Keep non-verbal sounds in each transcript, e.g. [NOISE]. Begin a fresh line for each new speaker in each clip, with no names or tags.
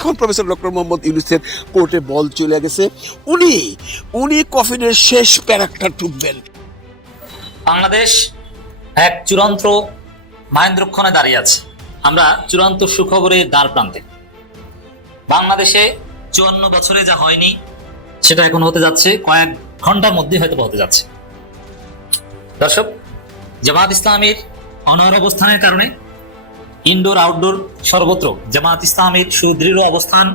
এখন professor doctor Mohammad ইউনুসের কোর্টে বল চলে গেছে। উনি উনি কফিনের শেষ প্যারাকটা ঠুকবেন।
বাংলাদেশ এক চূড়ান্ত মাহেন্দ্রক্ষণে দাঁড়িয়ে আছে। আমরা চূড়ান্ত সুখবরের দ্বার প্রান্তে। বাংলাদেশে চুয়ান্ন বছরে যা হয়নি, সেটা এখন হতে যাচ্ছে, কয়েক ঘণ্টার মধ্যে হয়তো হতে যাচ্ছে। দর্শক, জামাত ইসলামের অনর অবস্থানের কারণে ইনডোর, আউটডোর, সর্বত্র। জামাত ইসলামের সুদৃঢ় অবস্থান।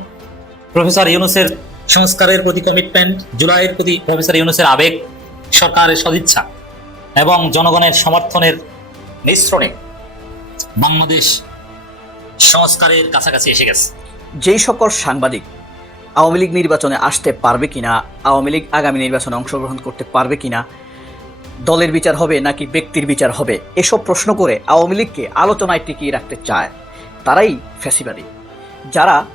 প্রফেসর ইউনুসের সংস্কারের প্রতি কমিটমেন্ট জুলাইয়ের প্রতি প্রফেসর ইউনুসের আবেগ, সরকারের সদিচ্ছা এবং জনগণের সমর্থনের মিশ্রণে বাংলাদেশ সংস্কারের কাছাকাছি এসে গেছে।
যেই সকল সাংবাদিক আওয়ামী লীগ নির্বাচনে আসতে পারবে কিনা, আওয়ামী লীগ আগামী নির্বাচনে অংশগ্রহণ করতে পারবে কিনা দলের বিচার হবে নাকি ব্যক্তির বিচার হবে? এসব প্রশ্ন করে আওয়ামী লীগকে আলোচনায় টিকিয়ে রাখতে চায় তারাই ফ্যাসিবাদী। যারা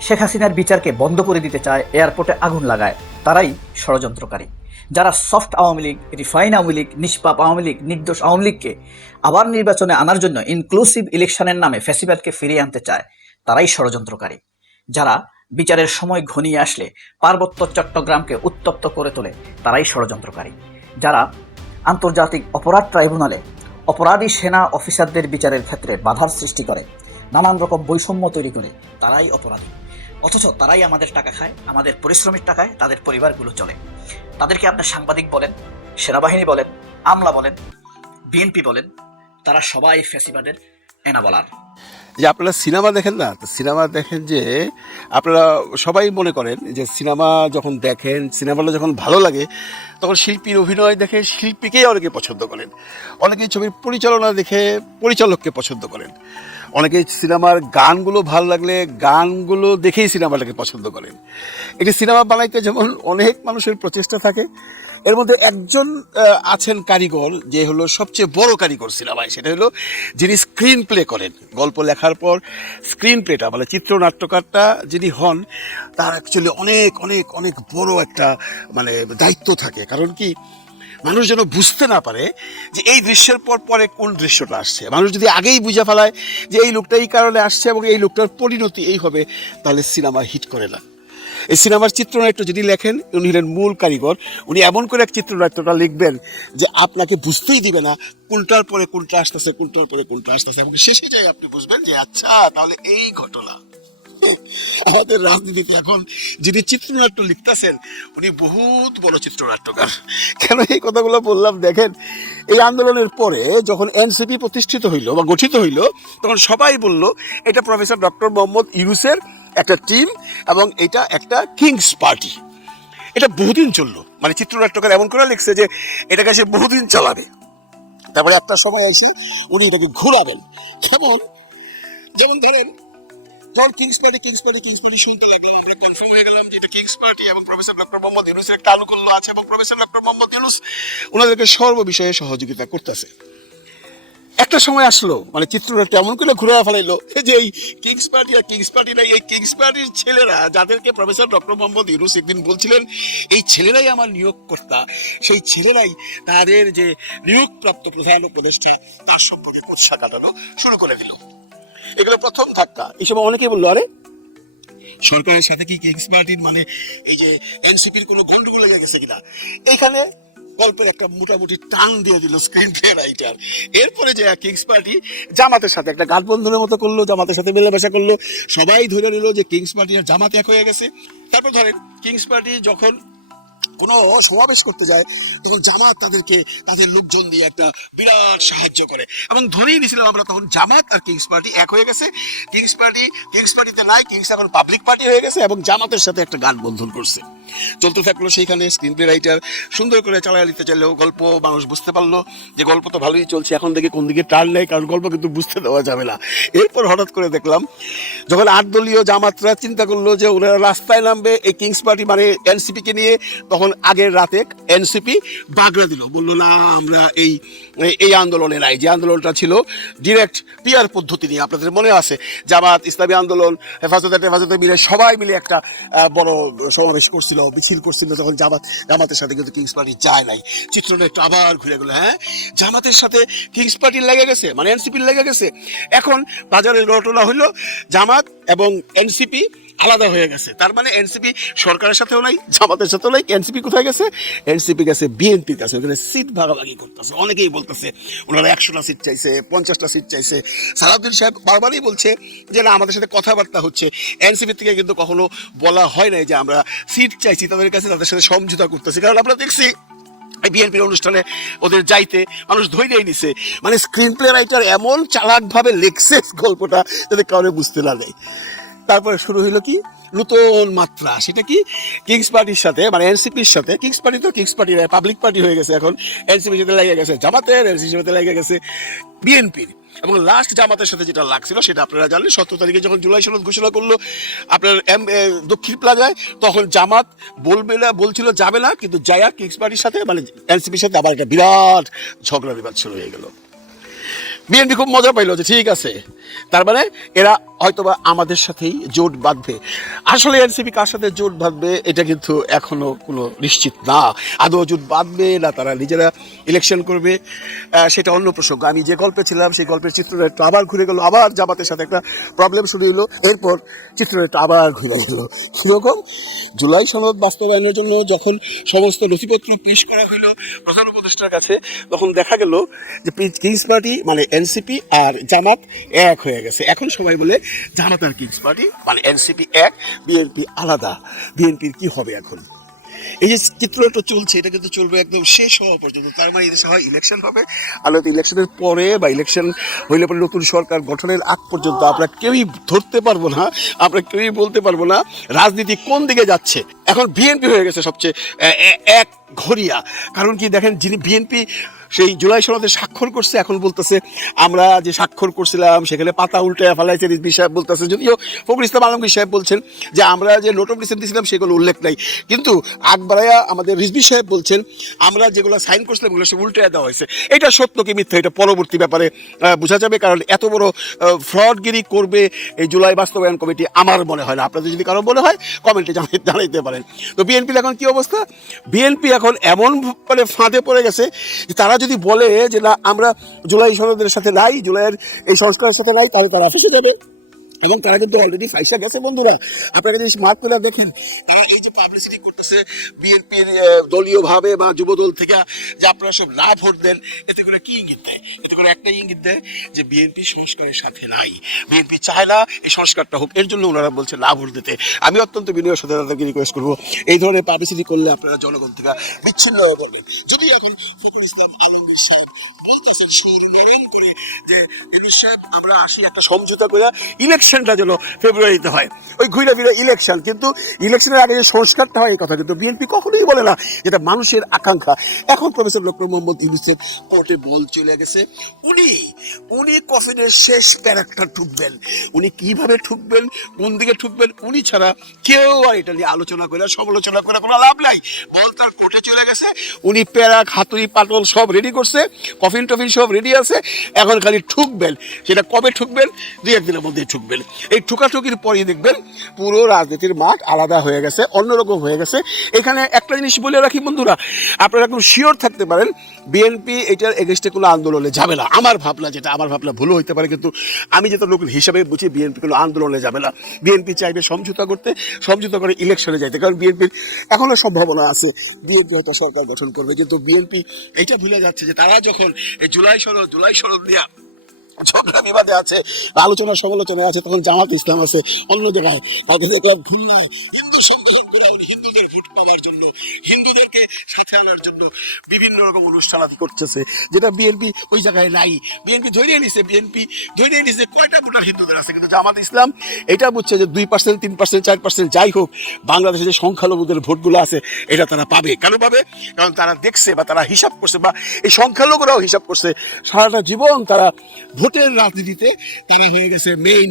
শেখ হাসিনার বিচারকে বন্ধ করে দিতে চায়, এয়ারপোর্টে আগুন লাগায়, তারাই ষড়যন্ত্রকারী। যারা সফট আওয়ামী লীগ, রিফাইন আওয়ামী লীগ, নিষ্পাপ আওয়ামী লীগ, নির্দোষ আওয়ামী লীগকে আবার নির্বাচনে আনার জন্য ইনক্লুসিভ ইলেকশনের নামে ফ্যাসিবাদকে ফিরিয়ে আনতে চায়, তারাই ষড়যন্ত্রকারী। যারা বিচারের সময় ঘনিয়ে আসলে পার্বত্য চট্টগ্রামকে উত্তপ্ত করে তোলে, তারাই ষড়যন্ত্রকারী। যারা আন্তর্জাতিক অপরাধ ট্রাইব্যুনালে অপরাধী সেনা অফিসারদের বিচারের ক্ষেত্রে বাধার সৃষ্টি করে, নানান রকম বৈষম্য তৈরি করে, তারাই অপরাধী। অথচ তারাই আমাদের টাকা খায়, আমাদের পরিশ্রমের টাকায় তাদের পরিবারগুলো চলে। তাদেরকে আপনার সাংবাদিক বলেন, সেনাবাহিনী বলেন, আমলা বলেন, বিএনপি বলেন, তারা সবাই ফ্যাসিবাদের এনা বলার
যে আপনারা সিনেমা দেখেন না, তো সিনেমা দেখেন যে আপনারা সবাই মনে করেন যে সিনেমা যখন দেখেন, সিনেমাটা যখন ভালো লাগে, তখন শিল্পীর অভিনয় দেখে শিল্পীকেই অনেকে পছন্দ করেন। অনেকেই ছবির পরিচালনা দেখে পরিচালককে পছন্দ করেন। অনেকেই সিনেমার গানগুলো ভালো লাগলে গানগুলো দেখেই সিনেমাটাকে পছন্দ করেন। একটি সিনেমা বানাইতে যেমন অনেক মানুষের প্রচেষ্টা থাকে এর মধ্যে একজন আছেন কারিগর যে হলো সবচেয়ে বড় কারিগর সিনেমায়। সেটা হলো যিনি স্ক্রিন প্লে করেন। গল্প লেখার পর স্ক্রিন প্লেটা মানে চিত্রনাট্যকারটা যিনি হন, তার অ্যাকচুয়ালি অনেক অনেক অনেক বড় একটা মানে দায়িত্ব থাকে। কারণ কি? মানুষ যেন বুঝতে না পারে যে এই দৃশ্যের পর পরে কোন দৃশ্যটা আসছে। মানুষ যদি আগেই বুঝে ফেলায় যে এই লোকটা এই কারণে আসছে এবং এই লোকটার পরিণতি এই হবে, তাহলে সিনেমা হিট করে না। এই সিনেমার চিত্রনাট্য যদি লেখেন, উনি হলেন মূল কারিগর। উনি এমন করে এক চিত্রনাট্যটা লিখবেন যে আপনাকে বুঝতেই দিবে না কোনটার পরে কোনটা আসতেছে, কোনটার পরে কোনটা আসতেছে। এবং শেষে যাই আপনি বুঝবেন যে আচ্ছা তাহলে এই ঘটনা। [LAUGHS] আমাদের রাজনীতিতে এখন যিনি চিত্রনাট্য লিখতেছেন, উনি বহুত বড় চিত্রনাট্যকার। [LAUGHS] কেন এই কথাগুলো বললাম? দেখেন, এই আন্দোলনের পরে যখন এনসিপি প্রতিষ্ঠিত হইল বা গঠিত হইল, তখন সবাই বলল, এটা প্রফেসর ডক্টর মোহাম্মদ ইউনুসের একটা টিম এবং এটা একটা কিংস পার্টি এটা বহুদিন চলল। মানে চিত্রনাট্যকার এমন করে লিখছে যে, এটাকে সে বহুদিন চালাবে। তারপরে একটা সময় এসে উনি এটাকে ঘোরাবেন। কেমন যেমন ধরেন তখন kings party kings party kings party শুনতে লাগলাম, আমরা কনফার্ম হয়ে গেলাম যে এটা কিংস পার্টি এবং প্রফেসর ডক্টর মোহাম্মদ ইউনুসের একটা আনুকূল্য আছে এবং প্রফেসর ডক্টর মোহাম্মদ ইউনুস ওনাদেরকে সর্ব বিষয়ে সহযোগিতা করতেছে। একটা সময় আসলো মানে চিত্রনাট্য এমন করে ঘুরে ফেলাইলো যে এই কিংস পার্টি আর কিংস পার্টি নাই, এই কিংস পার্টির ছেলেরা যাদেরকে প্রফেসর ডক্টর মোহাম্মদ ইউনুস একদিন বলছিলেন, এই ছেলেরাই আমার নিয়োগকর্তা, সেই ছেলেরাই তাদের যে নিয়োগপ্রাপ্ত প্রধান উপদেষ্টা, তার সম্পর্কে কুৎসা কাটানো শুরু করে দিল। এগুলো প্রথম ধাক্কা। এই সময় অনেকে বলল, আরে, সরকারের সাথে কি কিংস পার্টির মানে এই যে এনসিপির কোনো গন্ডগোল লেগে গেছে কিনা? এখানে গল্পের একটা মোটামুটি টান দিয়ে দিল স্ক্রিন প্লে রাইটার এরপরে যে কিংস পার্টি জামাতের সাথে একটা গাঠবন্ধনের মতো করল, জামাতের সাথে মেলামেশা করল। সবাই ধরে নিল যে কিংস পার্টি আর জামাত এক হয়ে গেছে। তারপর ধরেন কিংস পার্টি যখন কোনো সমাবেশ করতে যায়, তখন জামাত তাদেরকে, তাদের লোকজন দিয়ে একটা বিরাট সাহায্য করে। এবং ধরেই নিয়েছিলাম আমরা তখন জামাত আর কিংস পার্টি এক হয়ে গেছে। কিংস পার্টি কিংস পার্টিতে নাই কিংস এখন পাবলিক পার্টি হয়ে গেছে এবং জামাতের সাথে একটা গান বন্ধন করছে। চলতে থাকল সেইখানে স্ক্রিন প্লে রাইটার সুন্দর করে চালায় নিতে চাইলেও গল্প মানুষ বুঝতে পারল যে গল্প তো ভালোই চলছে, এখন দেখে কোন দিকে টার্ন নেই কারণ গল্প কিন্তু বুঝতে দেওয়া যাবে না। এরপর হঠাৎ করে দেখলাম, যখন আট দলীয় জামাতরা চিন্তা করল যে ওনারা রাস্তায় নামবে, এই কিংস পার্টি মানে এনসিপিকে নিয়ে, তখন আগের রাতে এনসিপি বাগড়া দিল, বলল, না, আমরা এই এই আন্দোলনে নাই। যে আন্দোলনটা ছিল ডিরেক্ট পিয়ার পদ্ধতি নিয়ে, আপনাদের মনে আছে? জামাত, ইসলামী আন্দোলন, হেফাজতে হেফাজতে মিলে সবাই মিলে একটা বড় সমাবেশ করছিল। মিছিল করছিল তখন জামাত, জামাতের সাথে কিন্তু কিংস পার্টি যায় নাই। চিত্রটা একটু আবার ঘুরে গেলো হ্যাঁ? জামাতের সাথে কিংস পার্টির লেগে গেছে মানে এনসিপি লেগে গেছে। এখন বাজারে রটনা হলো জামাত এবং এনসিপি আলাদা হয়ে গেছে। তার মানে এনসিপি সরকারের সাথেও নাই, জামাতের সাথেও নাই। এনসিপি কোথায় গেছে? এনসিপি গেছে বিএনপির কাছে। ওখানে সিট ভাগাভাগি করতেছে। অনেকেই বলতেছে, ওনারা একশোটা সিট চাইছে, পঞ্চাশটা সিট চাইছে। সালাউদ্দিন সাহেব বারবারই বলছে যে, না, আমাদের সাথে কথাবার্তা হচ্ছে। এনসিপি থেকে কিন্তু কখনো বলা হয় নাই যে, আমরা সিট চাইছি তাদের কাছে, তাদের সাথে সমঝোতা করতেছি। কারণ আমরা দেখছি বিএনপির অনুষ্ঠানে ওদের যাইতে মানুষ ধৈর্যই নিছে। মানে স্ক্রিন প্লে রাইটার এমন চালাকভাবে লিখছে, গল্পটা যাতে কারণে বুঝতে না দেয়। তারপরে শুরু হইল কি? নতুন মাত্রা। সেটা কি? কিংস পার্টির সাথে মানে এনসিপির সাথে কিংস পার্টি তো কিংস পার্টি পাবলিক পার্টি হয়ে গেছে এখন। এনসিপির সাথে লেগে গেছে জামাতের এনসিপির সাথে লেগে গেছে বিএনপির এবং লাস্ট জামাতের সাথে যেটা লাগছিল, সেটা আপনারা জানেন সতেরো তারিখে যখন জুলাই সনদ ঘোষণা করল, আপনার এম দক্ষিণ প্লাজায়, তখন জামাত বলবে না, বলছিল যাবে না, কিন্তু জায়া কিংস পার্টির সাথে মানে এনসিপির সাথে আবার একটা বিরাট ঝগড়া বিবাদ শুরু হয়ে গেল। বিএনপি খুব মজা পাইলো যে ঠিক আছে। তার মানে এরা হয়তোবা আমাদের সাথেই জোট বাঁধবে। আসলে এনসিপি কার সাথে জোট বাঁধবে, এটা কিন্তু এখনও কোনো নিশ্চিত না। আদৌ জোট বাঁধবে না তারা নিজেরা ইলেকশন করবে সেটা অন্য প্রসঙ্গ। আমি যে গল্পে ছিলাম, সেই গল্পের একটু আবার ঘুরে গেল, আবার জামাতের সাথে একটা প্রবলেম শুরু হলো এরপর একটু আবার ঘুরে গেল। কীরকম? জুলাই সনদ বাস্তবায়নের জন্য যখন সমস্ত নথিপত্র পেশ করা হলো প্রধান উপদেষ্টার কাছে, তখন দেখা গেল যে পি- কিংস পার্টি মানে এনসিপি আর জামাত এক হয়ে গেছে। এখন সবাই বলে জামাত আর কিংস পার্টি। মানে এনসিপি এক, বিএনপি আলাদা। বিএনপির কি হবে এখন? এই যে চিত্রটা চলছে, এটা কিন্তু চলবে একদম শেষ হওয়া পর্যন্ত। তার মানে এদেশে হয় ইলেকশন হবে। আর হয়তো ইলেকশনের পরে বা ইলেকশন হইলে পরে নতুন সরকার গঠনের আগ পর্যন্ত আমরা কেউই ধরতে পারব না। আমরা কেউই বলতে পারব না রাজনীতি কোন দিকে যাচ্ছে। এখন বিএনপি হয়ে গেছে সবচেয়ে এক ঘরিয়া কারণ কি দেখেন, যিনি বিএনপি সেই জুলাই সনদে স্বাক্ষর করছে, এখন বলতেছে, আমরা যে স্বাক্ষর করছিলাম, সেখানে পাতা উল্টে ফেলাইছে রিজবি সাহেব বলতেছে। যদিও ফখরুল ইসলাম আলমগীর সাহেব বলছেন যে, আমরা যে নোট অফ ডিসেন্ট দিয়েছিলাম সেগুলো উল্লেখ নাই। কিন্তু আকবরায়া আমাদের রিজবি সাহেব বলছেন, আমরা যেগুলো সাইন করছিলাম, ওগুলো সব উল্টে দেওয়া হয়েছে। এটা সত্য কি মিথ্যা, এটা পরবর্তী ব্যাপারে বোঝা যাবে, কারণ এত বড় ফ্রডগিরি করবে এই জুলাই বাস্তবায়ন কমিটি আমার মনে হয় না। আপনাদের যদি কারও মনে হয়, কমেন্টে জানাই জানাইতে পারেন তো বিএনপির এখন কি অবস্থা? বিএনপি এখন এমন মানে ফাঁদে পড়ে গেছে যে তারা যদি বলে যে, না, আমরা জুলাই সনদের সাথে নাই, জুলাইয়ের এই সংস্কারের সাথে নাই, তাহলে তারা ফেসে যাবে। এবং তারা কিন্তু অলরেডি ফাইসা গেছে, বন্ধুরা। আপনারা যদি স্মার্ট করে দেখেন, তারা এই যে পাবলিসিটি করতেছে বিএনপির দলীয় ভাবে বা যুবদল থেকে, যে আপনারা সব না ভোট দেন, এতে করে কি ইঙ্গিত দেয়? এতে করে একটাই ইঙ্গিত দেয় যে বিএনপি সংস্কারের সাথে নাই। বিএনপি চায় না, এই সংস্কারটা হোক। এর জন্য ওনারা বলছে না ভোট দিতে। আমি অত্যন্ত বিনয়ের সাথে তাদেরকে রিকোয়েস্ট করব, এই ধরনের পাবলিসিটি করলে আপনারা জনগণ থেকে বিচ্ছিন্ন পড়বেন। যদি এখন ফখরুল ইসলাম আলমগীর সাহেব বলতেছেন সুর করে যে আমরা আসি একটা সমঝোতা করে, ইলেকশনটা যেন ফেব্রুয়ারিতে হয়। ওই ঘুরে ফিরে ইলেকশন, কিন্তু ইলেকশনের আগে যে সংস্কারটা হয় এই কথা, কিন্তু বিএনপি কখনোই বলে না যেটা মানুষের আকাঙ্ক্ষা। এখন প্রফেসর ডক্টর মোহাম্মদ কোর্টে বল চলে গেছে। উনি উনি কফিনের শেষ ঠুকবেন। উনি কীভাবে ঠুকবেন, কোন দিকে ঠুকবেন, উনি ছাড়া কেউ আর এটা নিয়ে আলোচনা করে, সমালোচনা করে কোনো লাভ নাই। বল তার কোর্টে চলে গেছে। উনি প্যারাক হাতুড়ি, পাটল সব রেডি করছে। কফিন টফিন সব রেডি আছে। এখন খালি ঠুকবেন। সেটা কবে ঠুকবেন? দুই একদিনের মধ্যেই ঠুকবেন। এই ঠুকাঠুকির পরেই দেখবেন পুরো রাজনীতির মাঠ আলাদা হয়ে গেছে, অন্যরকম হয়ে গেছে। এখানে একটা জিনিস বলে রাখি বন্ধুরা, আপনারা একদম শিওর থাকতে পারেন বিএনপি এটার এগেস্টে কোনো আন্দোলনে যাবে না। আমার ভাবনা যেটা, আমার ভাবনা ভুলও হইতে পারে, কিন্তু আমি যেটা লোক হিসাবে বুঝি বিএনপি কোনো আন্দোলনে যাবে না। বিএনপি চাইবে সমঝোতা করতে, সমঝোতা করে ইলেকশনে যাইতে, কারণ বিএনপির এখনও সম্ভাবনা আছে। বিএনপি হয়তো সরকার গঠন করবে, কিন্তু বিএনপি এটা ভুলে যাচ্ছে যে তারা যখন এই জুলাই শরৎ জুলাই শরৎ দিয়া ঝগড়া বিবাদে আছে, আলোচনা সমালোচনা আছে, তখন জামাত ইসলাম আছে অন্য জায়গায়। কালকে দেখলাম খুলনায় হিন্দু সম্মেলন করে আনার জন্য বিভিন্ন রকম অনুষ্ঠান করতেছে, যেটা বিএনপি ওই জায়গায় নাই। বিএনপি ধরিয়ে নিছে বিএনপি ধরিয়ে নিছে, কয়টা গোটা হিন্দুদের আছে? কিন্তু জামাত ইসলাম এটা বুঝছে যে দুই পার্সেন্ট, তিন পার্সেন্ট, চার পার্সেন্ট, যাই হোক, বাংলাদেশে যে সংখ্যালঘুদের ভোটগুলো আছে, এটা তারা পাবে। কেন পাবে? কারণ তারা দেখছে বা তারা হিসাব করছে বা এই সংখ্যালঘুরাও হিসাব করছে, সারাটা জীবন তারা ভোটের রাজনীতিতে তারা হয়ে গেছে মেইন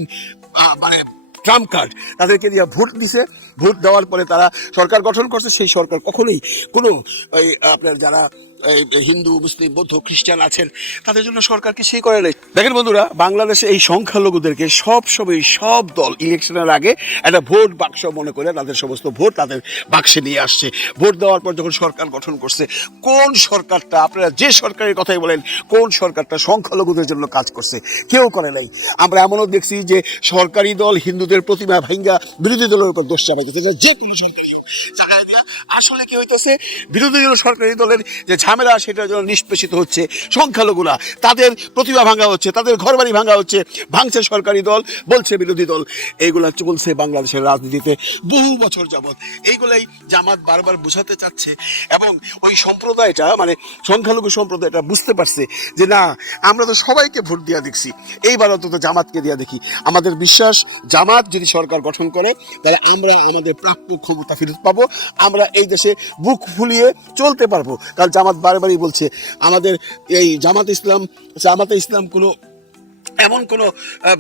মানে ট্রাম্প কার্ড। তাদেরকে দিয়ে ভোট দিছে। ভোট দেওয়ার পরে তারা সরকার গঠন করছে। সেই সরকার কখনোই কোনো আপনার যারা হিন্দু, মুসলিম, বৌদ্ধ, খ্রিস্টান আছেন, তাদের জন্য সরকার কিছুই করে নাই? দেখেন বন্ধুরা, বাংলাদেশে এই সংখ্যালঘুদেরকে সব সময় সব দল ইলেকশনের আগে একটা ভোট বাক্স মনে করে তাদের সমস্ত ভোট তাদের বাক্সে নিয়ে আসছে। ভোট দেওয়ার পর যখন সরকার গঠন করছে, কোন সরকারটা, আপনারা যে সরকারের কথাই বলেন, কোন সরকারটা সংখ্যালঘুদের জন্য কাজ করছে, কেউ করে নাই। আমরা এমনও দেখছি যে সরকারি দল হিন্দুদের প্রতিমা ভাঙ্গা বিরোধী দলের উপর দোষ চাপাইতেছে যে কোনো সরকারি দিয়া আসলে কি হইতেছে? বিরোধী দল সরকারি দলের যে ঝামেলা, সেটার জন্য নিষ্পেষিত হচ্ছে সংখ্যালঘুরা। তাদের প্রতিভা ভাঙা হচ্ছে, তাদের ঘরবাড়ি ভাঙা হচ্ছে, ভাঙছে সরকারি দল, বলছে বিরোধী দল। এইগুলা চলছে বাংলাদেশের রাজনীতিতে বহু বছর যাবৎ। এইগুলাই জামাত বারবার বোঝাতে চাচ্ছে এবং ওই সম্প্রদায়টা মানে সংখ্যালঘু সম্প্রদায়টা বুঝতে পারছে যে, না, আমরা তো সবাইকে ভোট দিয়া দেখছি। এইবার অন্তত জামাতকে দিয়া দেখি। আমাদের বিশ্বাস, জামাত যদি সরকার গঠন করে, তাহলে আমরা আমাদের প্রাপ্য ক্ষমতা ফেরত পাবো। আমরা এই দেশে বুক ফুলিয়ে চলতে পারব। কারণ জামাত বারে বলছে, আমাদের এই জামাত ইসলাম, জামাতে ইসলাম কোনো এমন কোনো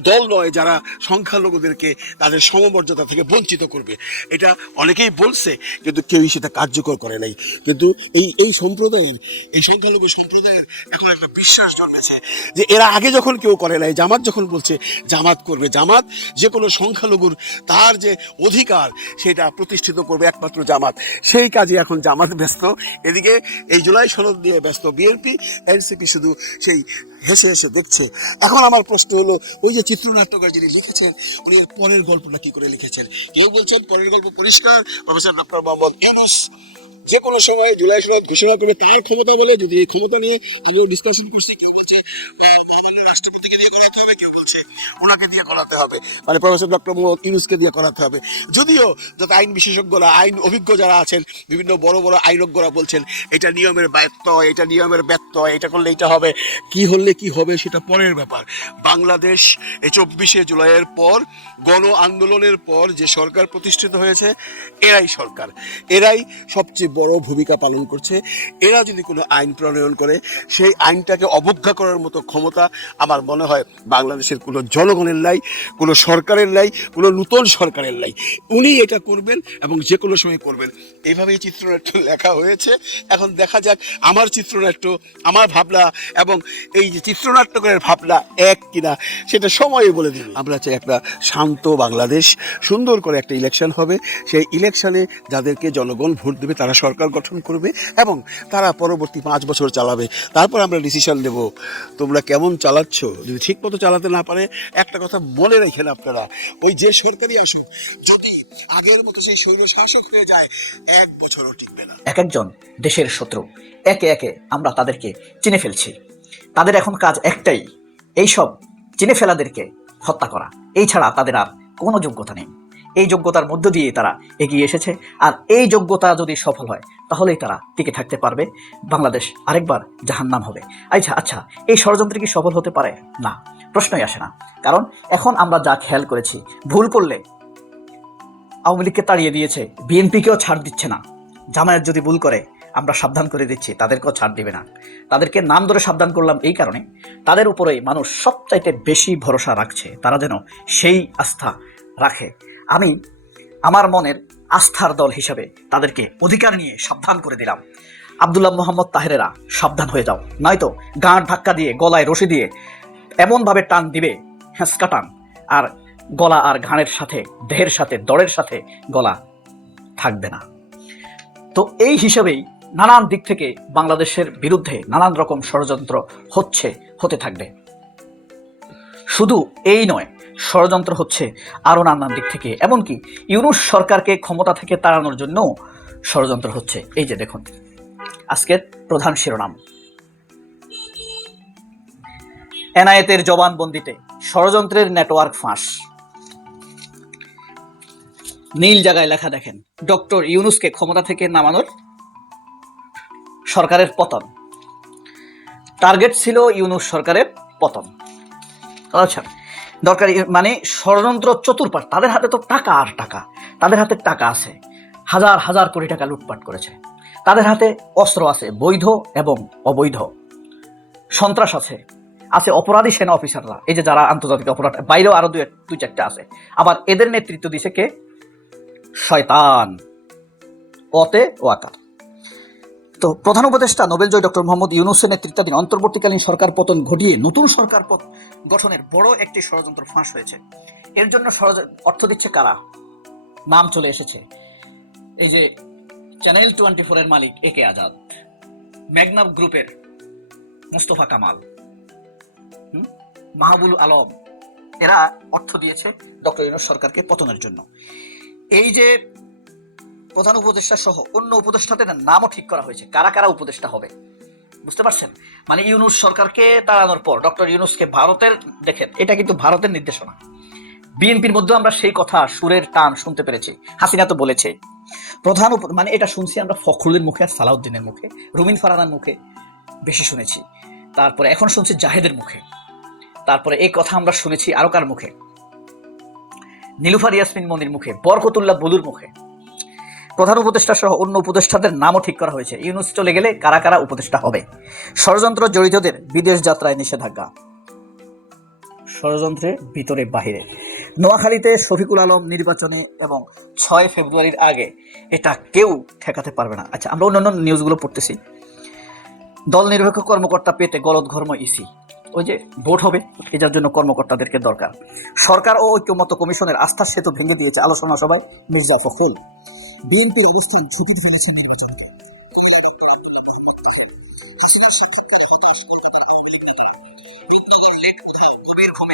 দল নয় যারা সংখ্যালঘুদেরকে তাদের সমমর্যাদা থেকে বঞ্চিত করবে। এটা অনেকেই বলছে, কিন্তু কেউই সেটা কার্যকর করে নাই। কিন্তু এই এই সম্প্রদায়ের, এই সংখ্যালঘু সম্প্রদায়ের এখন একটা বিশ্বাস জন্মেছে যে এরা আগে যখন কেউ করে নাই, জামাত যখন বলছে, জামাত করবে। জামাত যে কোনো সংখ্যালঘুর, তার যে অধিকার, সেটা প্রতিষ্ঠিত করবে একমাত্র জামাত। সেই কাজে এখন জামাত ব্যস্ত। এদিকে এই জুলাই সনদ নিয়ে ব্যস্ত বিএনপি, এনসিপি শুধু সেই হেসে হেসে দেখছে। এখন আমার প্রশ্ন হলো, ওই যে চিত্রনাট্যকার যিনি লিখেছেন, উনি এর পরের গল্পটা কি করে লিখেছেন? কেউ বলছেন, পরের গল্প পরিষ্কার, প্রফেসর ডক্টর মোহাম্মদ এনস যে কোনো সময় জুলাই সনদ ঘোষণা করে তার ক্ষমতা বলে যদি এই ক্ষমতা নিয়ে আমিও ডিসকাশন করছি, কেউ বলছে রাষ্ট্রপতিকে দিয়ে করাতে হবে, কেউ বলছে ওনাকে দিয়ে করাতে হবে। মানে প্রফেসর ডক্টর মোহাম্মদ ইউনুসকে দিয়ে করাতে হবে। যদিও যত আইন বিশেষজ্ঞরা, আইন অভিজ্ঞ যারা আছেন, বিভিন্ন বড় বড় আইনজ্ঞরা বলছেন, এটা নিয়মের ব্যত্যয় এটা নিয়মের ব্যত্যয় এটা করলে এটা হবে, কি হলে কি হবে সেটা পরের ব্যাপার। বাংলাদেশ এই চব্বিশে জুলাইয়ের পর, গণ আন্দোলনের পর যে সরকার প্রতিষ্ঠিত হয়েছে, এরাই সরকার। এরাই সবচেয়ে বড় ভূমিকা পালন করছে। এরা যদি কোনো আইন প্রণয়ন করে, সেই আইনটাকে অবজ্ঞা করার মতো ক্ষমতা আমার মনে হয় বাংলাদেশের কোনো জনগণের নাই, কোনো সরকারের নাই, কোনো নূতন সরকারের নাই। উনি এটা করবেন এবং যে কোনো সময় করবেন। এইভাবেই চিত্রনাট্য [LAUGHS] লেখা হয়েছে। এখন দেখা যাক আমার চিত্রনাট্য, আমার ভাবনা এবং এই যে চিত্রনাট্যকারের ভাবনা এক কিনা, সেটা সময়ে বলে দিবে আমরা চাই একটা শান্ত বাংলাদেশ, সুন্দর করে একটা ইলেকশন হবে। সেই ইলেকশনে যাদেরকে জনগণ ভোট দেবে, তারা সরকার গঠন করবে এবং তারা পরবর্তী পাঁচ বছর চালাবে। তারপর আমরা ডিসিশন নেব, তোমরা কেমন চালাচ্ছ? যদি ঠিক মতো চালাতে না পারে, একটা কথা মনে রেখেন আপনারা, ওই যে সরকারি আসুক, যদি আগের মতো সেই স্বৈর শাসক হয়ে যায়, এক বছরও টিকবে না।
এক একজন দেশের শত্রু, একে একে আমরা তাদেরকে চিনে ফেলছি। তাদের এখন কাজ একটাই, এইসব চিনে ফেলাদেরকে হত্যা করা। এই ছাড়া তাদের আর কোনো যোগ্যতা নেই। এই যোগ্যতার মধ্য দিয়ে তারা এগিয়ে এসেছে। আর এই যোগ্যতা যদি সফল হয়, তাহলেই তারা টিকে থাকতে পারবে। বাংলাদেশ আরেকবার জাহান্নাম হবে। আচ্ছা আচ্ছা এই ষড়যন্ত্র কি সফল হতে পারে? না, প্রশ্নই আসে না। কারণ এখন আমরা যা খেয়াল করেছি, ভুল করলে আওয়ামী লীগকে তাড়িয়ে দিয়েছে, বিএনপিকেও ছাড় দিচ্ছে না। জামায়াত যদি ভুল করে, আমরা সাবধান করে দিচ্ছি, তাদেরকেও ছাড় দিবে না। তাদেরকে নাম ধরে সাবধান করলাম এই কারণে, তাদের উপরেই মানুষ সবচাইতে বেশি ভরসা রাখছে, তারা যেন সেই আস্থা রাখে। আমি আমার মনের আস্থার দল হিসাবে তাদেরকে অধিকার নিয়ে সাবধান করে দিলাম। আবদুল্লাহ মোহাম্মদ তাহেরেরা, সাবধান হয়ে যাও। নয়তো গাঁট ধাক্কা দিয়ে, গলায় রশি দিয়ে এমনভাবে টান দিবে হ্যাঁসকা টান। আর গলা আর ঘাড়ের সাথে, দেহের সাথে, দড়ের সাথে গলা থাকবে না। তো এই হিসাবেই নানান দিক থেকে বাংলাদেশের বিরুদ্ধে নানান রকম ষড়যন্ত্র হচ্ছে, হতে থাকবে। শুধু এই নয় ষড়যন্ত্র হচ্ছে আরও নানান দিক থেকে। এমনকি ইউনুস সরকারকে ক্ষমতা থেকে তাড়ানোর জন্য ষড়যন্ত্র হচ্ছে। এই যে দেখুন, আজকের প্রধান শিরোনাম। এনায়েতের জবানবন্দিতে ষড়যন্ত্রের নেটওয়ার্ক ফাঁস। নীল জায়গায় লেখা দেখেন, ডক্টর ইউনুসকে ক্ষমতা থেকে নামানোর সরকারের পতন। টার্গেট ছিল ইউনুস সরকারের পতন। আচ্ছা দরকার মানে ষড়যন্ত্র চতুর্পাট তাদের হাতে তো টাকা আর টাকা, তাদের হাতে টাকা আছে, হাজার হাজার কোটি টাকা লুটপাট করেছে, তাদের হাতে অস্ত্র আছে, বৈধ এবং অবৈধ, সন্ত্রাস আছে আছে অপরাধী সেনা অফিসাররা, এই যে যারা আন্তর্জাতিক অপরাধ, বাইরেও আরও দুই দুই চারটা আছে, আবার এদের নেতৃত্ব দিছে কে? শয়তান, অতে ও আকার তো প্রধান উপদেষ্টা নোবেলজয় ডক্টর মোহাম্মদ ইউনুসের নেতৃত্বাধীন অন্তর্বর্তীকালীন সরকার পতন ঘটিয়ে নতুন সরকার গঠনের বড় একটি ষড়যন্ত্র ফাঁস হয়েছে। এর জন্য অর্থ দিচ্ছে কারা? নাম চলে এসেছে। এই যে চ্যানেল টোয়েন্টি ফোরের মালিক এ কে আজাদ, ম্যাগনাব গ্রুপের মুস্তফা কামাল মাহবুল আলম, এরা অর্থ দিয়েছে ডক্টর ইউনুস সরকারকে পতনের জন্য। এই যে প্রধান উপদেষ্টা সহ অন্য উপদেষ্টাদের নামও ঠিক করা হয়েছে। কারা কারা উপদেষ্টা হবে? বুঝতে পারছেন? মানে ইউনুস সরকারকে তাড়ানোর পর, ডক্টর ইউনুসকে ভারতের, দেখেন, এটা কিন্তু ভারতের নির্দেশনা। বিএনপির মধ্যে আমরা সেই কথা, সুরের টান শুনতে পেরেছি। হাসিনা তো বলেছে। প্রধান মানে এটা শুনছি আমরা ফখরুলের মুখে আর সালাউদ্দিনের মুখে, রুমিন ফারানার মুখে বেশি শুনেছি। তারপরে এখন শুনছি জাহেদের মুখে। তারপরে এই কথা আমরা শুনেছি আরও কার মুখে। নীলুফার ইয়াসমিন মনির মুখে, বরকতুল্লাহ বলুর মুখে। প্রধান উপদেষ্টা সহ অন্য উপদেষ্টাদের নামও ঠিক করা হয়েছে। ইউনুস চলে গেলে কারা কারা উপদেষ্টা হবে? ষড়যন্ত্র জড়িতদের বিদেশ যাত্রায় নিষেধাজ্ঞা। ষড়যন্ত্রের ভিতরে বাহিরে। নোয়াখালীতে শফিকুল আলম নির্বাচনে এবং ছয় ফেব্রুয়ারির আগে এটা কেউ ঠেকাতে পারবে না। আচ্ছা আমরা অন্যান্য নিউজগুলো পড়তেছি। দল নিরপেক্ষ কর্মকর্তা পেতে গলদ ঘর্ম ইসি। ওই যে ভোট হবে এটার জন্য কর্মকর্তাদেরকে দরকার। সরকার ও ঐক্যমত কমিশনের আস্থার সেতু ভেঙে দিয়েছে আলোচনা সভায় মির্জা ফখরুল। বিএনপির অবস্থান ঝুঁকিতে ফেলেছে নির্বাচনকে।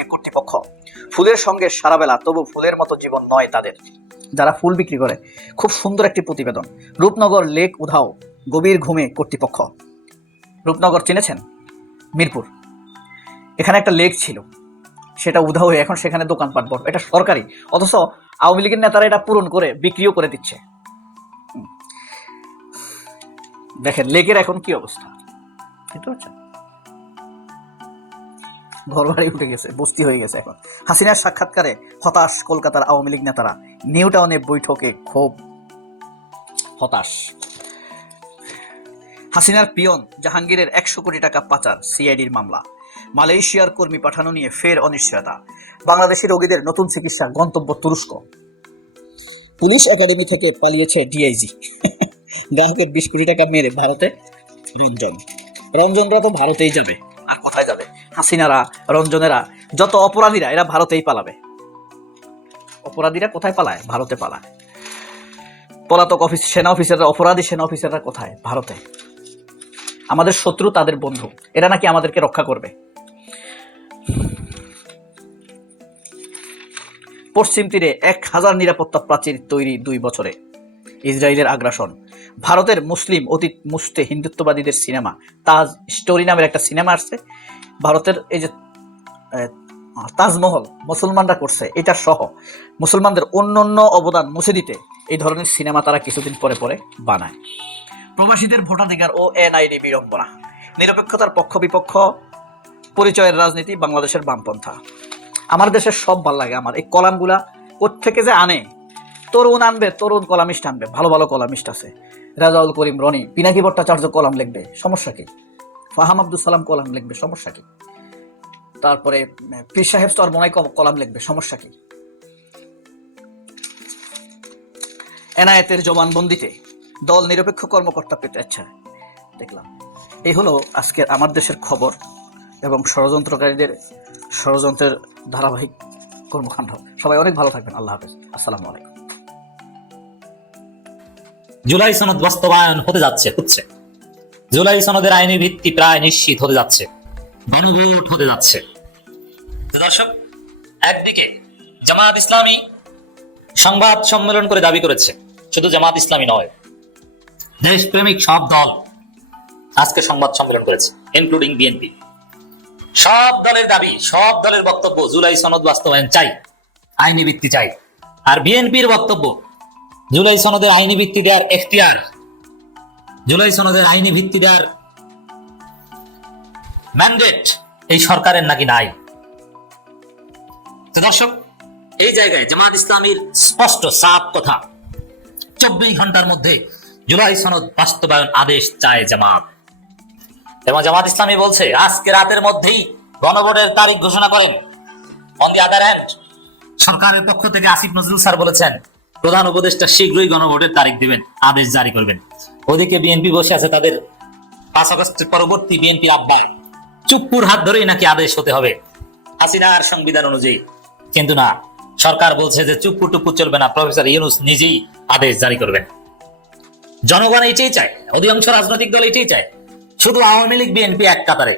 কর্তৃপক্ষ। ফুলের সঙ্গে সারা বেলা, তবু ফুলের মতো জীবন নয় তাদের। যারা ফুল বিক্রি করে, খুব সুন্দর একটি প্রতিবেদন। রূপনগর লেক উধাও, গভীর ঘুমে কর্তৃপক্ষ। রূপনগর চিনেছেন? মিরপুর। এখানে একটা লেক ছিল। সেটা উধাও হয়ে এখন সেখানে দোকানপাট বড়। এটা সরকারি। অথচ আওয়ামী লীগের নেতারা এটা পূরণ করে, বিক্রিও করে দিচ্ছে। দেখেন লেকের এখন কি অবস্থা? বুঝতে পারছেন ঘর বাড়ি উঠে গেছে, বস্তি হয়ে গেছে এখন। হাসিনার সাক্ষাৎকারে হতাশ কলকাতার আওয়ামী লীগ নেতারা। নিউ টাউনে বৈঠকে ক্ষোভ, হতাশ। হাসিনার পিয়ন, জাহাঙ্গীরের একশো কোটি টাকা পাচার, সিআইডির মামলা। মালয়েশিয়ার কর্মী পাঠানো নিয়ে ফের অনিশ্চয়তা। বাংলাদেশি রোগীদের নতুন চিকিৎসা গন্তব্য তুরস্ক। পুলিশ একাডেমি থেকে পালিয়েছে ডিআইজি। গ্রাহকের বিশ কোটি টাকা মেরে ভারতে রঞ্জন। রঞ্জনরা তো ভারতেই যাবে। আর কোথায় যাবে? হাসিনারা, রঞ্জনেরা, যত অপরাধীরা, এরা ভারতেই পালাবে। অপরাধীরা কোথায় পালায়? ভারতে পালায়। পলাতক অফিস, সেনা অফিসাররা, অপরাধী সেনা অফিসাররা কোথায়? ভারতে। আমাদের শত্রু তাদের বন্ধু। এরা নাকি আমাদেরকে রক্ষা করবে। পশ্চিম তীরে এক হাজার নিরাপত্তা প্রাচীর তৈরি দুই বছরে। ইসরায়েলের আগ্রাসন। ভারতের মুসলিম অতীত মুস্তে হিন্দুত্ববাদীদের সিনেমা, তাজ স্টোরি নামের একটা সিনেমা আসছে। ভারতের এই যে তাজমহল মুসলমানরা করছে, এটা সহ মুসলমানদের অন্য অন্য অবদান মুছে দিতে এই ধরনের সিনেমা তারা কিছুদিন পরে পরে বানায়। প্রবাসীদের ভোটাধিকার ও এনআইডি বিড়ম্বনা, নিরপেক্ষতার পক্ষ বিপক্ষ পরিচয়ের রাজনীতি বাংলাদেশের বামপন্থা। আমার দেশের সব ভালো লাগে, আমার এই কলামগুলা কোত্থেকে যে আনে তরুণ আনবে, তরুণ কলামিস্ট আনবে, ভালো ভালো কলামিস্ট আছে। রাজাউল করিম, রনি, পিনাকি ভট্টাচার্য কলাম লিখবে, সমস্যা কি? ফাহাম আব্দুল সালাম কলাম লিখবে, সমস্যা কি? তারপরে পীর সাহেব স্তর মনাই কলাম লিখবে, সমস্যা কি? এনায়েতের জবানবন্দিতে দল নিরপেক্ষ কর্মকর্তা পেতে আচ্ছা দেখলাম। এই হলো আজকের আমার দেশের খবর এবং ষড়যন্ত্রকারীদের, ষড়যন্ত্রের ধারাবাহিক কর্মকাণ্ড। সবাই অনেক ভালো থাকবেন, আল্লাহ হাফেজ। আসসালামু আলাইকুম।
জুলাই সনদ বাস্তবায়ন হতে যাচ্ছে, হচ্ছে। জুলাই সনদের আইনি ভিত্তি প্রায় নিশ্চিত হতে যাচ্ছে। হতে যাচ্ছে। দর্শক, একদিকে জামাত ইসলামী সংবাদ সম্মেলন করে দাবি করেছে, শুধু জামাত ইসলামী নয়, দেশপ্রেমিক সব দল আজকে সংবাদ সম্মেলন করেছে ইনক্লুডিং বিএনপি সব দলের দাবি, সব দলের বক্তব্য, জুলাই সনদ বাস্তবায়ন চাই, আইনি ভিত্তি চাই। আর বিএনপির বক্তব্য জুলাই সনদের আইনি ভিত্তি দেওয়ার এখতিয়ার। জুলাই সনদের আইনি ভিত্তি দেওয়ার ম্যান্ডেট এই সরকারের নাকি নাই? তো দর্শক, এই জায়গায় জামাত ইসলামীর স্পষ্ট সাফ কথা, চব্বিশ ঘণ্টার মধ্যে জুলাই সনদ বাস্তবায়ন আদেশ চায় জামাত। এবং জামাত ইসলামী বলছে, আজকে রাতের মধ্যেই গণভোটের তারিখ ঘোষণা করেন। অন দি আদার হ্যান্ড সরকারের পক্ষ থেকে আসিফ নজরুল স্যার বলেছেন প্রধান উপদেষ্টা শীঘ্রই গণভোটের তারিখ দিবেন, আদেশ জারি করবেন। ওদিকে বিএনপি বসে আছে তাদের পাঁচ আগস্টের পরবর্তী বিএনপি আব্বায় চুপ্পুর হাত ধরেই নাকি আদেশ হতে হবে, হাসিনার সংবিধান অনুযায়ী। কিন্তু না, সরকার বলছে যে চুপ্পু টুপ্পু চলবে না, প্রফেসর ইউনুস নিজেই আদেশ জারি করবেন। জনগণ এটাই চায়, অধিকাংশ রাজনৈতিক দল এটাই চায়, শুধু আওয়ামী লীগ বিএনপি এক কাতারে।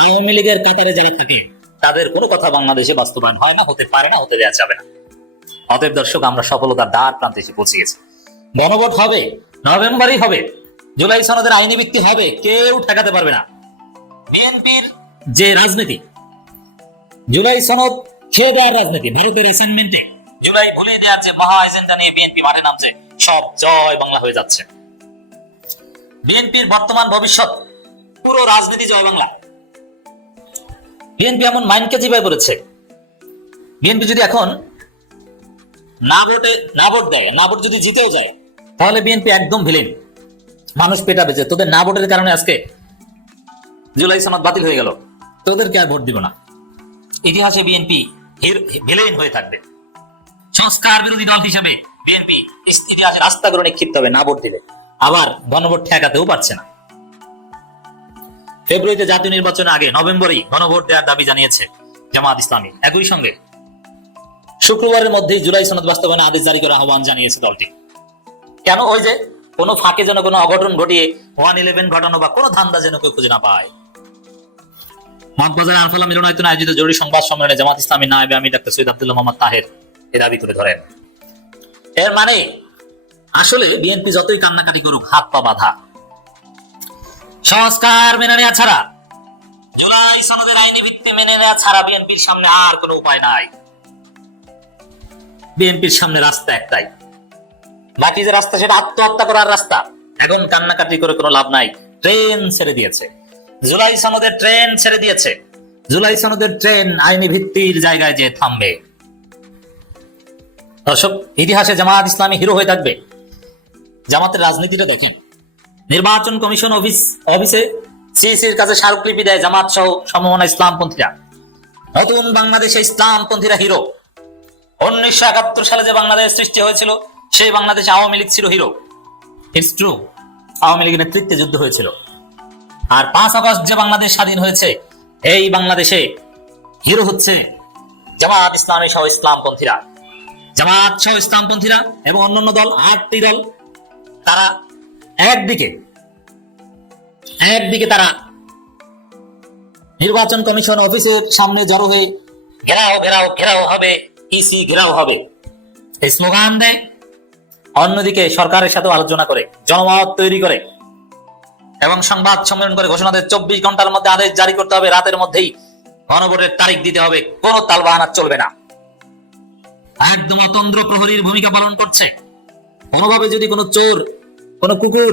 আওয়ামী লীগের কাতারে যারা থাকে, তাদের কোনো কথা বাংলাদেশে বাস্তবায়ন হয় না, হতে পারে না, হতে দেওয়া যাবে না। অতএব দর্শক, আমরা সফলতার দ্বার প্রান্তে এসে পৌঁছে গেছি। গণভোট হবে, নভেম্বরই হবে, জুলাই সনদের আইনি ভিত্তি হবে, কেউ ঠেকাতে পারবে না। বিএনপির যে রাজনীতি, জুলাই সনদ খেয়ে দেওয়ার রাজনীতি, ভারতের অ্যাসাইনমেন্টে জুলাই ভুলে দেওয়ার যে মহা এজেন্ডা নিয়ে বিএনপি মাঠে নামছে, সব জয় বাংলা হয়ে যাচ্ছে। বিএনপির বর্তমান ভবিষ্যৎ, পুরো রাজনীতি জয় বাংলা। বিএনপি এমন মাইন্ডকে চিপায় করেছে। বিএনপি যদি এখন না ভোটে, না ভোট দেয়, না ভোট যদি জিতেও যায়, তাহলে বিএনপি একদম ভিলেন। মানুষ তোদের না ভোটের কারণে আজকে জুলাই সনদ বাতিল হয়ে গেল, তোদেরকে আর ভোট দিব না। ইতিহাসে বিএনপি ভিলেন হয়ে থাকবে। সংস্কার বিরোধী দল হিসেবে বিএনপি ইতিহাসের রাস্তা করে নিক্ষিপ্ত হবে, না ভোট দিলে আবার গণভোট ঠেকাতেও পারছে না। ফেব্রুয়ারিতে জাতীয় নির্বাচনের আগে নভেম্বরেই গণভোট দেওয়ার দাবি জানিয়েছে জামাত ইসলামী। একই সঙ্গে শুক্রবারের মধ্যে জুলাই সনদ বাস্তবায়নে আদেশ জারি করার আহ্বান জানিয়েছে দলটি। কেন ওই যে কোনো ফাঁকে যেন কোনো অঘটন ঘটিয়ে ওয়ান ইলেভেন ঘটানো বা কোনো ধান্দা যেন কেউ খুঁজে না পায়। আলফালা মিলনায়তনে আয়োজিত জরুরি সংবাদ সম্মেলনে জামাত ইসলামী নায়েবে আমি ডাক্তার সৈয়দ আব্দুল্লাহ মোহাম্মদ তাহের এ দাবি তুলে ধরেন। এর মানে আসলে বিএনপি যতই কান্নাকাটি করুক, হাত পা বাধা। সংস্কার মেনে নেওয়া ছাড়া, জুলাই সনদের আইনি ভিত্তি মেনে নেওয়া ছাড়া বিএনপির সামনে আর কোনো উপায় নাই। বিএনপির সামনে রাস্তা একটাই। বাকি যে রাস্তা, সেটা আত্মহত্যা করার রাস্তা। এখন কান্নাকাটি করে কোনো লাভ নাই। ট্রেন ছেড়ে দিয়েছে। জুলাই সনদের ট্রেন ছেড়ে দিয়েছে। জুলাই সনদের ট্রেন আইনি ভিত্তির জায়গায় যে থামবে। দর্শক, ইতিহাসে জামাত ইসলামী হিরো হয়ে থাকবে। জামাতের রাজনীতিটা দেখেন। নির্বাচন কমিশন অফিস, অফিসে সিএসির কাছে স্মারকলিপি দেয় জামাত সহ সমমনা ইসলামপন্থীরা। নতুন বাংলাদেশে ইসলামপন্থীরা হিরো। উনিশশো একাত্তর সালে যে বাংলাদেশ সৃষ্টি হয়েছিল, সেই বাংলাদেশে আওয়ামী লীগ ছিল হিরো। ইটস ট্রু আওয়ামী লীগের নেতৃত্বে যুদ্ধ হয়েছিল। আর পাঁচ আগস্ট যে বাংলাদেশ স্বাধীন হয়েছে, এই বাংলাদেশে হিরো হচ্ছে জামাত ইসলামী সহ ইসলামপন্থীরা। জামাত সহ ইসলামপন্থীরা এবং অন্যান্য দল, আটটি দল, তারা একদিকে একদিকে তারা নির্বাচন কমিশন অফিসের সামনে জড়ো হয়ে ঘেরাও ঘেরাও ঘেরাও হবে ইসি ঘেরাও হবে। এই স্লোগান দেয়, অন্যদিকে সরকারের সাথে আলোচনা করে জনমত তৈরি করে। এবং সংবাদ সম্মেলন করে ঘোষণা দেয়, চব্বিশ ঘণ্টার মধ্যে আদেশ জারি করতে হবে, রাতের মধ্যেই গণভোটের তারিখ দিতে হবে, কোনো তালবাহানা চলবে না। একদম তন্দ্র প্রহরীর ভূমিকা পালন করছে। কোনোভাবে যদি কোনো চোর, কোনো কুকুর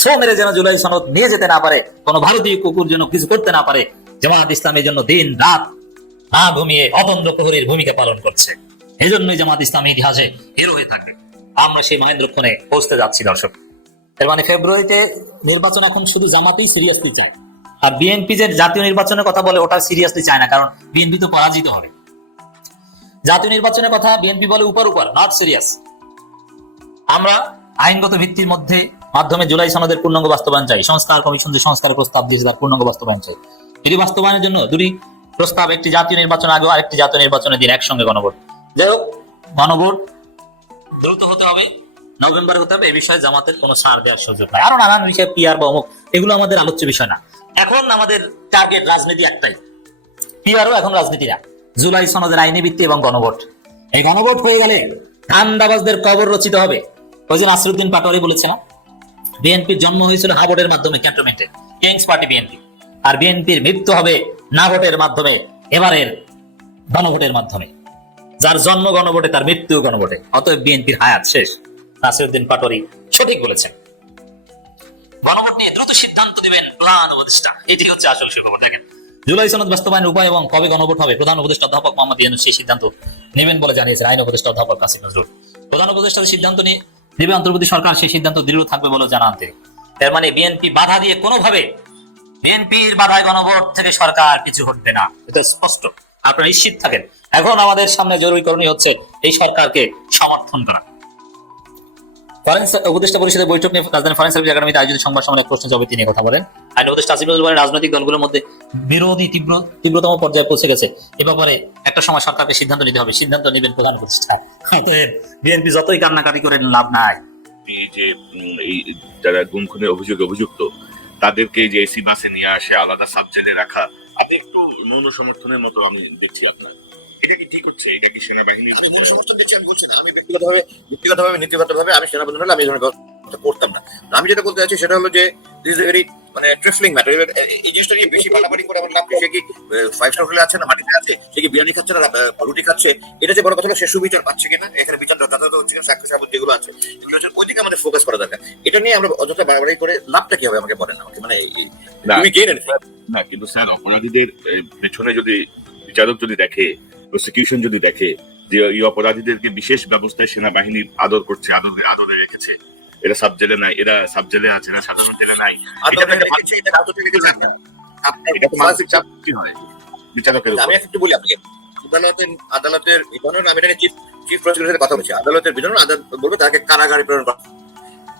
সো মেরে যেন জুলাই সনদ নিয়ে যেতে না পারে, কোনো ভারতীয় কুকুর যেন কিছু করতে না পারে, জামাত ইসলামের জন্য দিন রাত না ঘুমিয়ে অতন্দ্র প্রহরীর ভূমিকা পালন করছে। এই জন্যই জামাত ইসলামী ইতিহাসে হিরো হয়ে থাকবে আমরা সেই মহেন্দ্রক্ষণে পৌঁছতে যাচ্ছি, দর্শক। এর মানে ফেব্রুয়ারিতে নির্বাচন এখন শুধু জামাতেই সিরিয়াসলি চায়। আর বিএনপি যে জাতীয় নির্বাচনের কথা বলে, ওটা সিরিয়াসলি চায় না, কারণ বিএনপি তো পরাজিত হবে। জাতীয় নির্বাচনের কথা বিএনপি বলে উপর উপর নট সিরিয়াস আমরা আইনগত ভিত্তির মধ্যে, মাধ্যমে জুলাই সনদের পূর্ণাঙ্গ বাস্তবায়ন চাই। সংস্কার কমিশন যে সংস্কারের প্রস্তাব দিয়েছে, তার পূর্ণাঙ্গ বাস্তবায়ন চাই। এটি বাস্তবায়নের জন্য দুটি প্রস্তাব, একটি জাতীয় নির্বাচন আগে আর একটি জাতীয় নির্বাচনের দিন একসঙ্গে গণভোট। যাই হোক, গণভোট দ্রুত হতে হবে, নভেম্বর হতে হবে এই বিষয়ে জামাতের কোনো ছাড় দেওয়ার সুযোগ নাই। আরও নানান বিষয় পিআর বা অমুক, এগুলো আমাদের আলোচ্য বিষয় না। এখন আমাদের টার্গেট রাজনীতি একটাই। পিআরও এখন রাজনীতি না জুলাই সনদের আইনি ভিত্তি এবং গণভোট। এই গণভোট হয়ে গেলে ধান্দাবাজদের কবর রচিত হবে। ওই যে নাসরুদ্দিন পাটোয়ারি বলেছে না বিএনপির জন্ম হয়েছিল হা ভোটের মাধ্যমে ক্যান্টনমেন্টে। Kings party BNP. আর বিএনপির মৃত্যু হবে না ভোটের মাধ্যমে, এবারের গণভোটের মাধ্যমে। যার জন্ম গণভোটে, তার মৃত্যু গণভোটে। অতএব বিএনপির হায়াত শেষ। নাসিরুদ্দিন পাটোয়ারি সঠিক বলেছেন। গণভোট নিয়ে দ্রুত সিদ্ধান্ত দিবেন প্রধান উপদেষ্টা। এটি হচ্ছে আসল সুখবর, দেখেন। জুলাই সনদ বাস্তবায়নের উপায় এবং কবে গণভোট হবে, প্রধান উপদেষ্টা অধ্যাপক মোহাম্মদ ইউনূস সেই সিদ্ধান্ত নেবেন বলে জানিয়েছেন আইন উপদেষ্টা অধ্যাপক কাসিম নজরুল। প্রধান উপদেষ্টা যে সিদ্ধান্ত নিয়ে নেবে অন্তর্বর্তী সরকার, সেই সিদ্ধান্ত দৃঢ় থাকবে বলে জানান তিনি। এর মানে বিএনপি বাধা দিয়ে কোনোভাবে বিএনপির বাধায় গণভোট থেকে সরকার কিছু হটবে না। এটা স্পষ্ট। আপনারা নিশ্চিত থাকেন। এখন আমাদের সামনে জরুরি করণীয় হচ্ছে এই সরকারকে সমর্থন করা। উপদেষ্টা পরিষদের বৈঠক নিয়ে রাজধানী ফরেন সার্ভিস একাডেমিতে আয়োজিত সংবাদ সম্মেলনে প্রশ্ন জবাবে তিনি কথা বলেন। আইন উপদেষ্টা আসিফুল বলেন রাজনৈতিক দলগুলোর মধ্যে বিরোধী তীব্র তীব্রতম পর্যায়ে পৌঁছে গেছে। এ ব্যাপারে একটা সময় সরকারকে সিদ্ধান্ত নিতে হবে। সিদ্ধান্ত নেবেন প্রধান উপদেষ্টা। বিএনপি যতই কান্নাকাটি করে লাভ নাই।
যে এই যারা গুম খুনের অভিযোগে অভিযুক্ত তাদেরকে যে এসি বাসে নিয়ে আসে আলাদা সাবজেক্টে রাখা আপনি একটু মৌন সমর্থনের মতো আমি দেখছি আপনার। এটা কি ঠিক হচ্ছে? এটা কি সেনাবাহিনী
সমর্থন দিচ্ছি আমি বলছি না। আমি ব্যক্তিগতভাবে ব্যক্তিগতভাবে নীতিগতভাবে আমি সেনাপ্রধান হলে আমি এই ধরনের ব্যবস্থা করতাম না। আমি যেটা বলতে চাচ্ছি সেটা হলো যে দিস ভেরি মানে ট্রেফলিং ম্যাটার এই জিনিসটা নিয়ে বেশি বাড়াবাড়ি করে আমার লাভ সে কি ফাইভ স্টার হোটেলে আছে না মাটিতে আছে? সে কি বিরিয়ানি খাচ্ছে না রুটি খাচ্ছে? এটা যে বড় কথা হলো সে সুবিচার পাচ্ছে কিনা? এখানে বিচার যথাযথ হচ্ছে সাক্ষী যেগুলো আছে এগুলো হচ্ছে ওই দিকে আমাদের ফোকাস করা দরকার। এটা নিয়ে আমরা অযথা বাড়াবাড়ি করে লাভটা কি হবে আমাকে বলেন আমাকে? মানে। তুমি গেন
না কিন্তু স্যার অপরাধীদের পেছনে যদি বিচারক যদি দেখে প্রসিকিউশন যদি দেখে যে এই অপরাধীদেরকে বিশেষ ব্যবস্থায় সেনাবাহিনী আদর করছে আদরে আদরে রেখেছে এরা সাব জেলে নাই এরা সাব জেলে আছে এরা সাধারণ জেলে নাই। এটা একটা
রেখেছে, এটা কতটা রেখেছে আপনার আপনার
এটা তো মানসিক চাপ কি হয়? বিচারকের
আমি একটু বলি আপনাকে। আদালতের আদালতের বিধান আমি এটা চিফ চিফ প্রসিকিউটরের সাথে কথা বলছি। আদালতের বিধান আদালত বলবে তাকে কারাগারে প্রেরণ করা।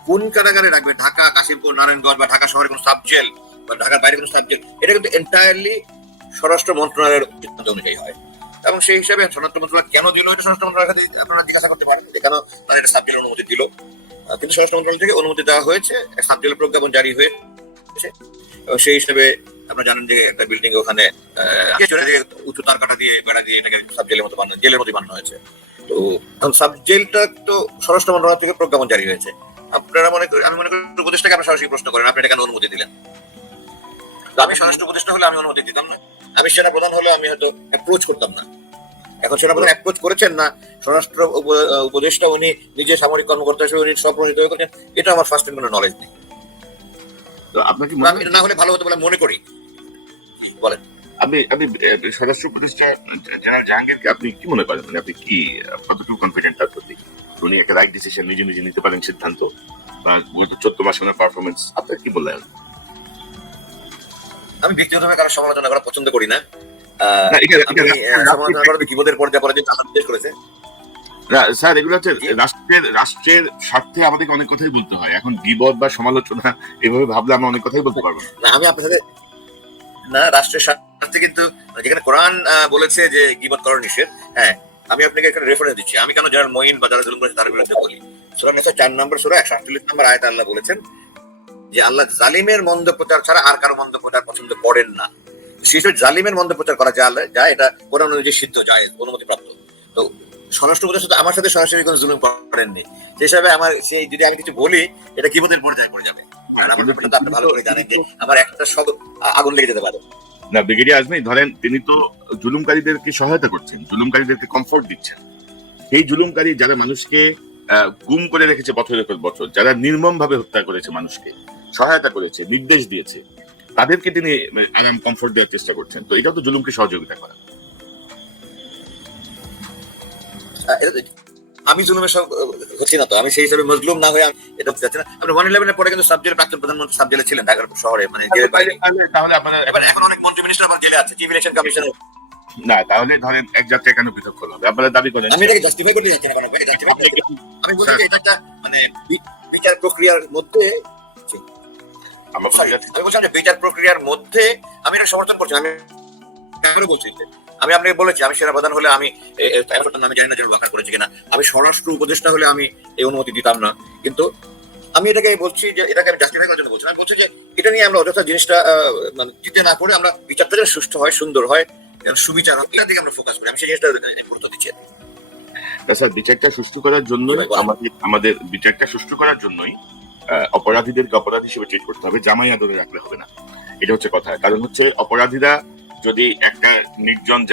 কোন কারাগারে রাখবে? ঢাকা কাশিমপুর নারায়ণগঞ্জ বা ঢাকা শহরের কোনো সাব জেল বা ঢাকার বাইরে কোনো সাব জেল এটা কিন্তু এন্টায়ারলি স্বরাষ্ট্র মন্ত্রণালয়ের সিদ্ধান্ত অনুযায়ী হয়। এবং সেই হিসাবে স্বরাষ্ট্র মন্ত্রণালয় কেন দিল এটা স্বরাষ্ট্র মন্ত্রণালয়ের কাছে আপনারা জিজ্ঞাসা করতে পারেন। যে কেন তারা এটা সাব জেলের অনুমতি দিল। কিন্তু স্বরাষ্ট্র মন্ত্রণালয় থেকে অনুমতি দেওয়া হয়েছে সাব জেলের প্রজ্ঞাপন জারি হয়েছে। এবং সেই হিসেবে আপনারা জানেন যে একটা বিল্ডিং ওখানে উঁচু তার কাটা দিয়ে বেড়া দিয়ে এটাকে সাব জেলের মতো বানানো জেলের মতো বানানো হয়েছে। তো এখন সাব জেলটা তো স্বরাষ্ট্র মন্ত্রণালয় থেকে প্রজ্ঞাপন জারি হয়েছে। আপনারা মনে করেন আমি মনে করি উপদেষ্টাকে আপনার সরাসরি প্রশ্ন করেন আপনি এটা কেন অনুমতি দিলেন? আমি স্বরাষ্ট্র উপদেষ্টা হলে আমি অনুমতি দিতাম না। আমি সেনা প্রধান হলে আমি হয়তো অ্যাপ্রোচ করতাম না। এখন সেনা প্রধান অ্যাপ্রোচ করেছেন না স্বরাষ্ট্র উপদেষ্টা উনি নিজে সামরিক কর্মকর্তা হিসেবে উনি স্বপ্রণিত হয়ে করেছেন এটা আমার ফার্স্ট কোনো নলেজ নেই।
তো আপনার কি
আমি
মনে
এটা না হলে ভালো হতো বলে মনে করি। বলেন।
আপনি আপনি স্বরাষ্ট্র উপদেষ্টা জেনারেল জাহাঙ্গীরকে আপনি কি মনে করেন? মানে আপনি কি কতটুকু কনফিডেন্ট তার প্রতি? উনি একটা রাইট ডিসিশন নিজে নিজে নিতে পারেন সিদ্ধান্ত বা গত চোদ্দ মাস ওনার পারফরমেন্স আপনার কি বললেন?
আমি ব্যক্তিগতভাবে কারও সমালোচনা করা পছন্দ করি না। আহ,
না, এটা-
আমি
এটা-
আহ, সমালোচনা করা বিপদের পর্যায়ে পরে যে আল্লাহ করেছে।
স্যার এগুলো হচ্ছে রাষ্ট্রের রাষ্ট্রের স্বার্থে আমাদেরকে অনেক কথাই বলতে হয়। এখন বিপদ বা সমালোচনা এভাবে ভাবলে আমরা অনেক কথাই বলতে পারব না।
আমি আপনার সাথে না রাষ্ট্রের স্বার্থে কিন্তু যেখানে কোরআন বলেছে যে গিবত করার নিষেধ হ্যাঁ আমি আপনাকে এখানে রেফারেন্স দিচ্ছি। আমি কেন জেনারেল মঈন বা যারা জুলুম করেছে তার বিরুদ্ধে বলি? সুরা নেশা চার নম্বর সুরা একশো আটচল্লিশ নম্বর আয়তা আল্লাহ বলেছেন যে আল্লাহ জালিমের মন্দ প্রচার ছাড়া আর কারও মন্দ প্রচার পছন্দ করেন না। শিশু জালিমের মন্দ প্রচার করা যায় যায়, এটা কোরআন অনুযায়ী সিদ্ধ যায় অনুমতি প্রাপ্ত তো স্বরাষ্ট্র তো আমার সাথে সরাসরি কোনো জুলুম করেননি। সেই হিসাবে আমার সেই যদি আমি কিছু বলি, এটা কিবোধের পর্যায়ে পড়ে যাবে।
কমফোর্ট দিচ্ছেন। জুলুমকারী যারা মানুষকে গুম করে রেখেছে বছরের বছর, যারা নির্মম ভাবে হত্যা করেছে মানুষকে, সহায়তা করেছে, নির্দেশ দিয়েছে তাদেরকে তিনি মানে, আরাম কমফোর্ট দেওয়ার চেষ্টা করছেন। তো এটাও তো জুলুমকে সহযোগিতা করা।
আমি জুলুমের সব হচ্ছি না তো। আমি সেই হিসাবে মজলুম না হয়ে আমি এটা না। আপনি ওয়ান ইলেভেনের পরে কিন্তু প্রাক্তন প্রধানমন্ত্রী সাব জেলে ছিলেন ঢাকার শহরে মানে জেলের বাইরে।
তাহলে- তাহলে আপনারা
এবার এখন অনেক মন্ত্রী মিনিস্টার আবার জেলে আছে চিফ ইলেকশন কমিশনার
না তাহলে ধরেন এক যাত্রা কেন পৃথক হলো? আপনারা দাবি করেন।
আমি এটাকে জাস্টিফাই করতে যাচ্ছি না কোনো। আমি বলছি এটা একটা মানে বিচার প্রক্রিয়ার মধ্যে
আমরা
আমি যে বিচার প্রক্রিয়ার মধ্যে আমি এটা সমর্থন করছি আমি বলছি আমি আপনাকে বলেছি আমি সেনা প্রধান হলে আমি আমি জানি না ব্যাখ্যা করেছি কিনা। আমি স্বরাষ্ট্র উপদেষ্টা হলে আমি এই অনুমতি দিতাম না। কিন্তু আমি এটাকে বলছি যে এটাকে আমি জাস্টিফাই করার জন্য বলছি আমি বলছি যে এটা নিয়ে আমরা অযথা জিনিসটা মানে দিতে না করে আমরা বিচারটা যেন সুস্থ হয় সুন্দর হয় সুবিচার হয় এটার দিকে আমরা ফোকাস করি। আমি সেই জিনিসটা গুরুত্ব দিচ্ছি।
স্যার বিচারটা সুষ্ঠু করার জন্যই আমাদের আমাদের বিচারটা সুস্থ করার জন্যই অপরাধীদেরকে অপরাধ হিসেবে ট্রিট করতে হবে, জামাই আদরে রাখলে হবে না। এটা হচ্ছে কথা। কারণ হচ্ছে অপরাধীরা যদি একটা নির্জন